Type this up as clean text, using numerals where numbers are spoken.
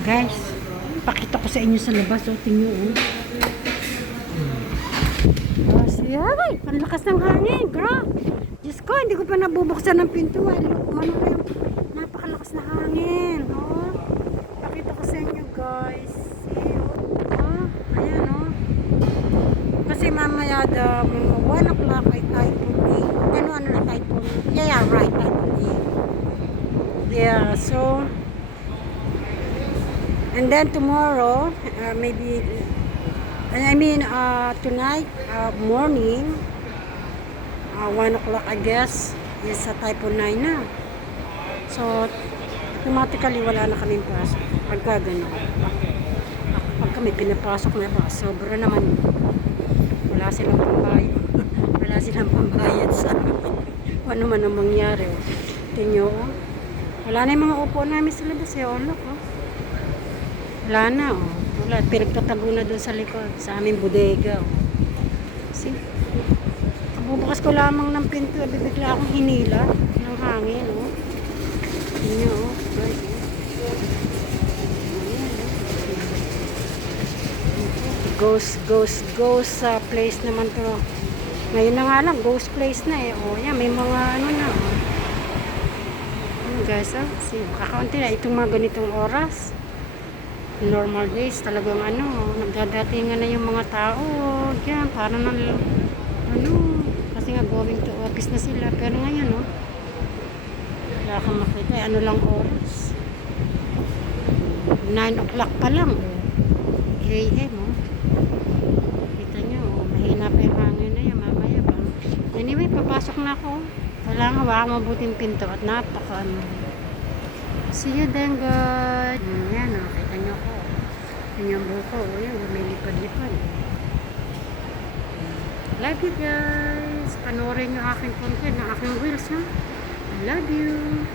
Guys, pakita ko sa inyo sa labas. O, tingnan o. Ay, panlakas ng hangin. Girl. Diyos ko, hindi ko pa nabubuksan ng pinto. Ay, kumano na yung napakalakas na hangin. O, pakita ko sa inyo, guys. See, o. Ayan, o. Kasi mamaya, mga 1 o'clock ay typhoon A. Ano na typhoon? Yeah, right, typhoon A. Yeah, so, and then tomorrow, maybe, tonight, morning, 1 o'clock, I guess, is a typhoon 9 na. So, automatically, wala na kaming pasok. Pagka gano'n. Pagka may pinapasok na ba, sobra naman. Wala silang pambayad. Wala silang pambayad sa ano man ang mangyari. Tingyo, wala na yung mga upo namin sa labas. Olok, oh. Wala na, oh. Wala. Pinagtatago na doon sa likod. Sa aming bodega, oh. See? Kabubukas ko lamang ng pinto. Bibigla akong hinila ng hangin, oh. Tingyo, oh. Right, oh. Ghost sa place naman to. Ngayon na nga lang, ghost place na eh. Oh, yan, may mga ano na, oh. Guys, see, kakaunti na itong mga ganitong oras. Normal days, talagang nagdadatingan na yung mga tao. Diyan, para na kasi nga going to office na sila. Pero ngayon, wala kang makita. Ano lang oras? 9 o'clock pa lang. AM, kita nyo, mahina pa yung hangin na yan, mamaya pa. Anyway, papasok na ako. Kailangan hawak mabuting pinto at see you then, God. Yan, kita nyo ko. Yan yung buko. Yan, lumilipad-lipad. Love you guys. Panoorin nyo aking content, ng aking reels, ha. I love you.